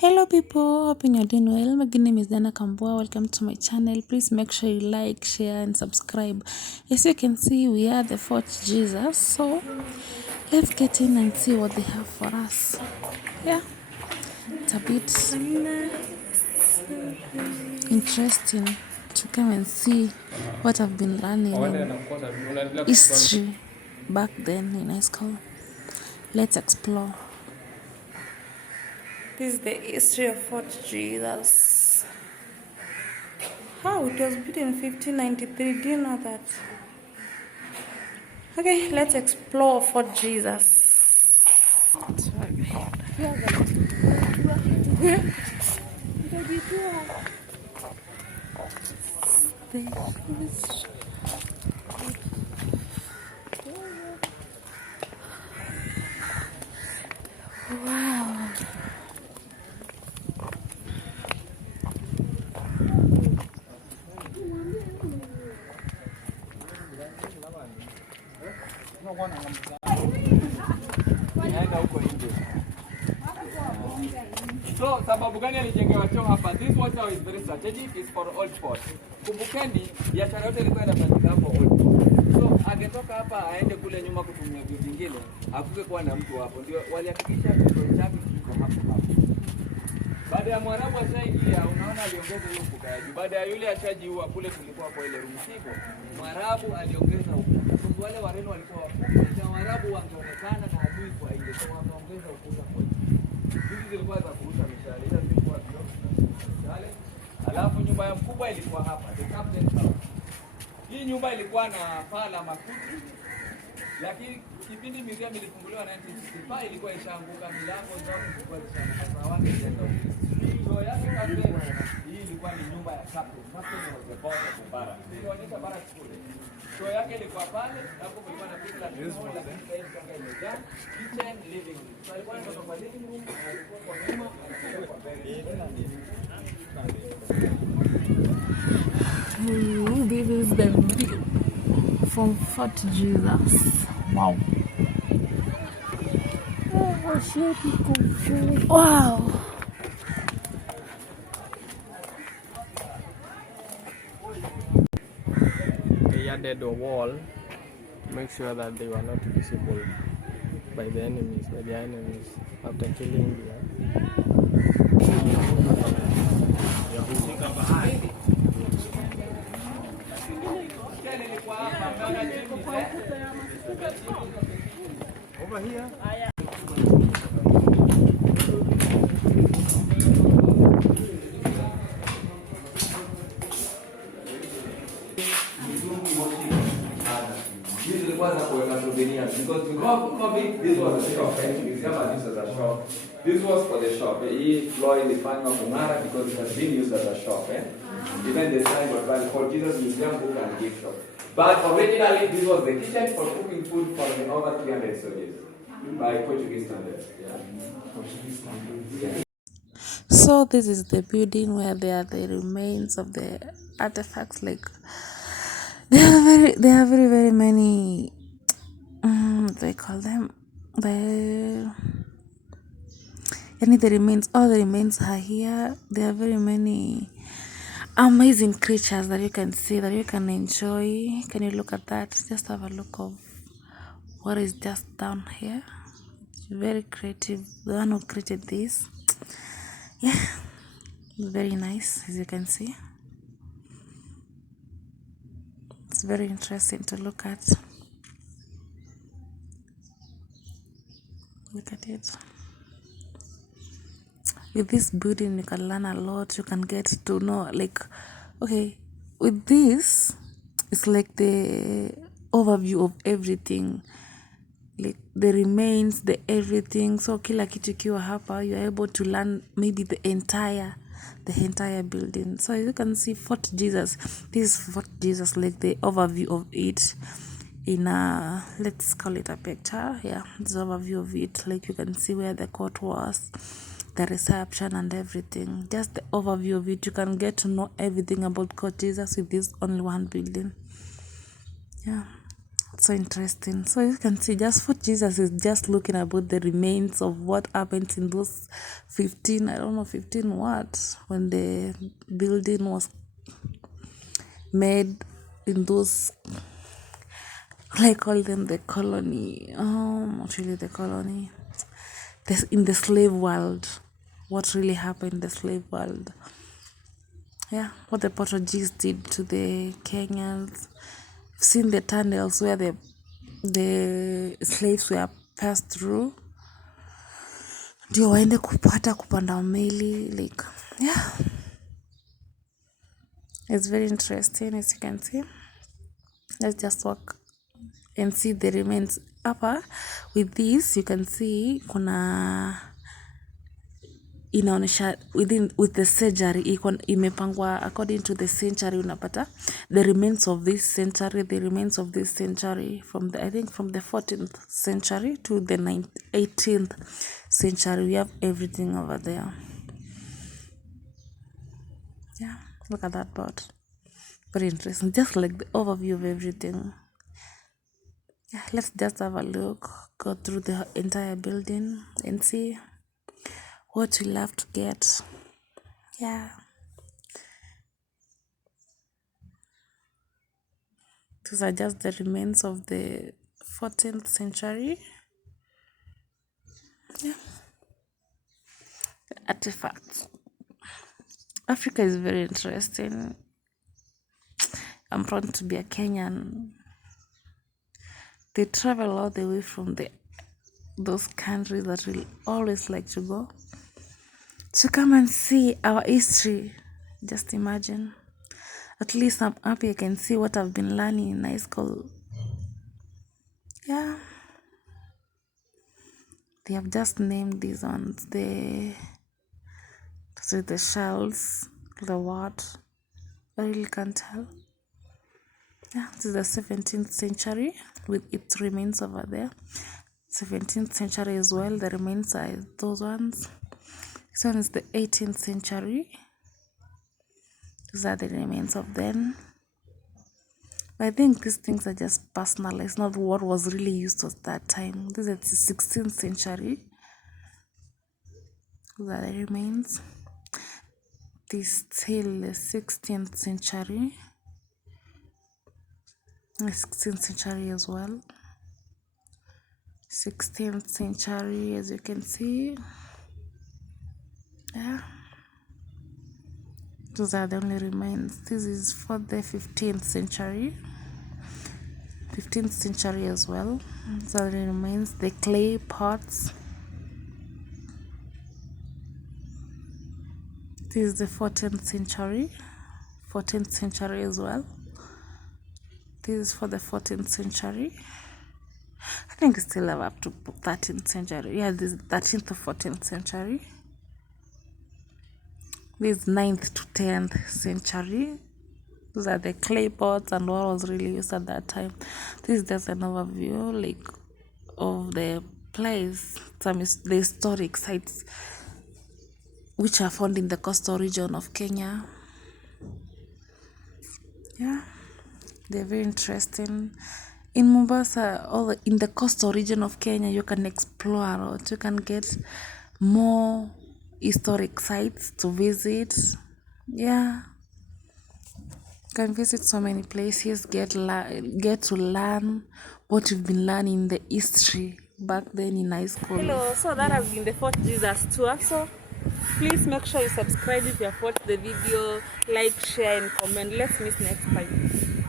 Hello people, hope you're doing well. My name is Dana Kambua. Welcome to my channel. Please make sure you like, share and subscribe. As you can see, we are the Fort Jesus. So let's get in and see what they have for us. Yeah, it's a bit interesting to come and see what I've been learning in history back then in high school. Let's explore. This is the history of Fort Jesus. How? It was built in 1593. Do you know that? Okay, let's explore Fort Jesus. Wow. So sababu gani alijengewa choo hapa? This water is very strategic, is for old port. Kumbukeni biashara yote ilikuwa inafanyika hapo old port. So angetoka hapa aende kule nyuma kutumia vitu vingine, hakuke kuwa na mtu hapo. Ndio walihakikisha kitu chake kiko hapo. Baada ya Mwarabu ashaingia, unaona aliongeza hiyo ufugaji. Baada ya yule ashajiua kule kulikuwa kwa ile rumsiko, Mwarabu aliongeza ukuta. Kumbe wale Wareno walikuwa wafugaji. Waarabu wangeonekana na adui kwa ile, so wakaongeza ukuta kwa hizi zilikuwa za kuuza mishale, hizo zilikuwa ndio mishale. Alafu nyumba ya mkubwa ilikuwa hapa, the captain's house. Hii nyumba ilikuwa na paa la makuti, lakini kipindi museum ilifunguliwa 1965 ilikuwa ishaanguka, milango zote zilikuwa zishaanguka. Sasa wangejenga so yake captain, hii ilikuwa ni nyumba ya captain. Captain was the boss of the barracks. Ilionyesha barracks kule. So yake ilikuwa pale, hapo kulikuwa na kitchen, lakini sasa hivi kanga imejaa kitchen, living room. So alikuwa anatoka kwa living room, alikuwa kwa nyuma, alikuwa kwa bedroom. This is the view from Fort Jesus. Wow. Wow. They added a wall to make sure that they were not visible by the enemies, after killing Over here. This is what for souvenirs because COVID, this was a shop, and this was a shop. This was for the shop. He floor ilifanywa kung'ara because it has been used as a shop. Even the sign was valid for Jesus Museum Book and Gift Shop. But originally, this was the kitchen for cooking food for the over 300 soldiers by Portuguese standards. Yeah. So this is the building where there are the remains of the artifacts. Like there are very many. They call them the remains. All the remains are here. There are very many amazing creatures that you can see, that you can enjoy. Can you look at that? Just have a look of what is just down here. It's very creative. The one who created this, yeah, very nice, as you can see. It's very interesting to look at. Look at it. With this building, you can learn a lot. You can get to know, like, okay, with this, it's like the overview of everything, like the remains, the everything. So kila kitu kiwa hapa, you are able to learn maybe the entire building. So you can see Fort Jesus. This is Fort Jesus, like the overview of it in a, let's call it a picture. Yeah, this overview of it. Like you can see where the court was, the reception and everything. Just the overview of it. You can get to know everything about Fort Jesus with this only one building. Yeah, so interesting. So you can see just Fort Jesus is just looking about the remains of what happened in those 15, I don't know 15 what, when the building was made in those, I call them the colony. Not really the colony. In the slave world. What really happened in the slave world. Yeah, what the Portuguese did to the Kenyans. You've seen the tunnels where the slaves were passed through. Ndio waende kupanda meli. Like, yeah. It's very interesting, as you can see. Let's just walk and see the remains. Hapa with this you can see kuna inaonesha with the century imepangwa according to the century. Unapata the remains of this century from the, I think from the 14th century to the 18th century. We have everything over there. Yeah, look at that part. Very interesting, just like the overview of everything. Yeah, let's just have a look, go through the entire building and see what we love to get. Yeah, these are just the remains of the 14th century. Yeah, artifacts. Africa is very interesting. I'm proud to be a Kenyan. They travel all the way from those countries that we always like to go to come and see our history. Just imagine. At least I'm happy I can see what I've been learning in high school. Yeah. They have just named these ones. The shells, the what? I really can't tell. Yeah, this is the 17th century with its remains over there. 17th century as well, the remains are those ones. This one is the 18th century. These are the remains of them. I think these things are just personalized, not what was really used at that time. This is the 16th century. These are the remains. This still the 16th century. The 16th century as well. 16th century, as you can see. Yeah. Those are the only remains. This is for the 15th century. 15th century as well. These are the remains. The clay pots. This is the 14th century. 14th century as well. This is for the 14th century. I think we still have up to 13th century. Yeah, this is 13th to 14th century. This is 9th to 10th century. Those are the clay pots and what was really used at that time. This is just an overview, like, of the place, the historic sites which are found in the coastal region of Kenya. Yeah, they're very interesting. In Mombasa, in the coastal region of Kenya, you can explore a lot. You can get more historic sites to visit. Yeah, you can visit so many places, get to learn what you've been learning in the history back then in high school. Hello, so that has been the Fort Jesus tour. So please make sure you subscribe if you have watched the video, like, share and comment. Let's meet next time.